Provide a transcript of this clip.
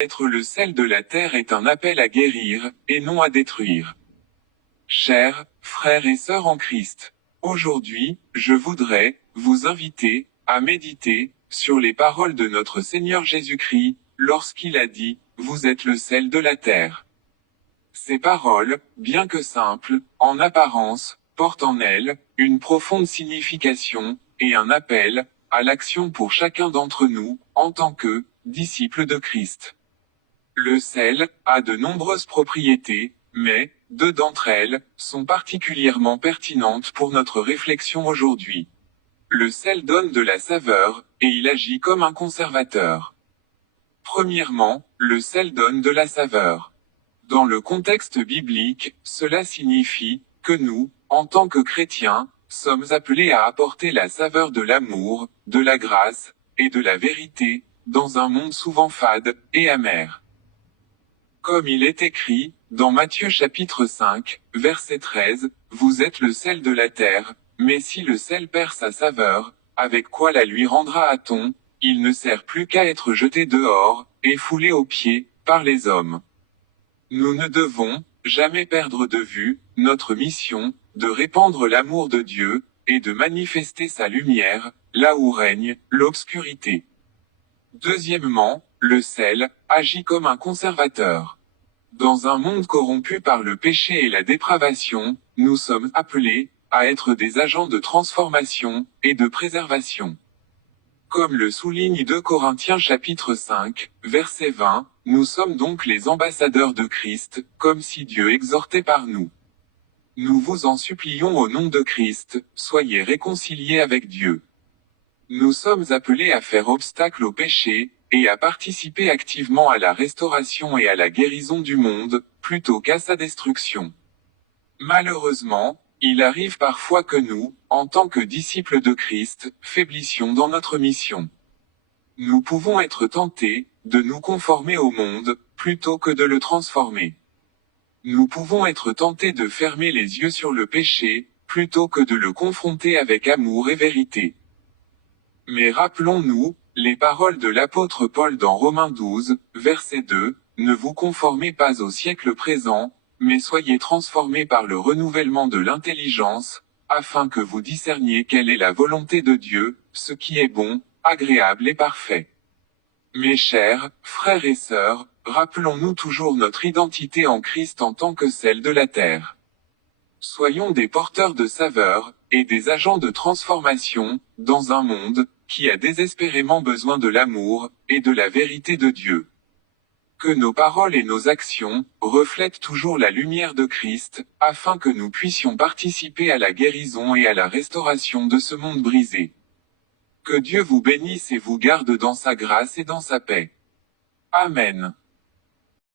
Être le sel de la terre est un appel à guérir, et non à détruire. Chers frères et sœurs en Christ, aujourd'hui, je voudrais vous inviter à méditer sur les paroles de notre Seigneur Jésus-Christ, lorsqu'il a dit, « Vous êtes le sel de la terre ». Ces paroles, bien que simples, en apparence, portent en elles une profonde signification, et un appel à l'action pour chacun d'entre nous, en tant que disciples de Christ. Le sel a de nombreuses propriétés, mais deux d'entre elles sont particulièrement pertinentes pour notre réflexion aujourd'hui. Le sel donne de la saveur, et il agit comme un conservateur. Premièrement, le sel donne de la saveur. Dans le contexte biblique, cela signifie que nous, en tant que chrétiens, sommes appelés à apporter la saveur de l'amour, de la grâce, et de la vérité, dans un monde souvent fade et amer. Comme il est écrit, dans Matthieu chapitre 5, verset 13, « Vous êtes le sel de la terre, mais si le sel perd sa saveur, avec quoi la lui rendra-t-on? Il ne sert plus qu'à être jeté dehors, et foulé aux pieds, par les hommes. » Nous ne devons jamais perdre de vue notre mission, de répandre l'amour de Dieu, et de manifester sa lumière, là où règne l'obscurité. Deuxièmement, le sel agit comme un conservateur. Dans un monde corrompu par le péché et la dépravation, nous sommes appelés à être des agents de transformation et de préservation. Comme le souligne 2 Corinthiens chapitre 5, verset 20, nous sommes donc les ambassadeurs de Christ, comme si Dieu exhortait par nous. Nous vous en supplions au nom de Christ, soyez réconciliés avec Dieu. Nous sommes appelés à faire obstacle au péché, et à participer activement à la restauration et à la guérison du monde, plutôt qu'à sa destruction. Malheureusement, il arrive parfois que nous, en tant que disciples de Christ, faiblissions dans notre mission. Nous pouvons être tentés de nous conformer au monde, plutôt que de le transformer. Nous pouvons être tentés de fermer les yeux sur le péché, plutôt que de le confronter avec amour et vérité. Mais rappelons-nous les paroles de l'apôtre Paul dans Romains 12, verset 2, « Ne vous conformez pas au siècle présent, mais soyez transformés par le renouvellement de l'intelligence, afin que vous discerniez quelle est la volonté de Dieu, ce qui est bon, agréable et parfait. » Mes chers frères et sœurs, rappelons-nous toujours notre identité en Christ en tant que sel de la terre. Soyons des porteurs de saveur, et des agents de transformation, dans un monde qui a désespérément besoin de l'amour et de la vérité de Dieu. Que nos paroles et nos actions reflètent toujours la lumière de Christ, afin que nous puissions participer à la guérison et à la restauration de ce monde brisé. Que Dieu vous bénisse et vous garde dans sa grâce et dans sa paix. Amen.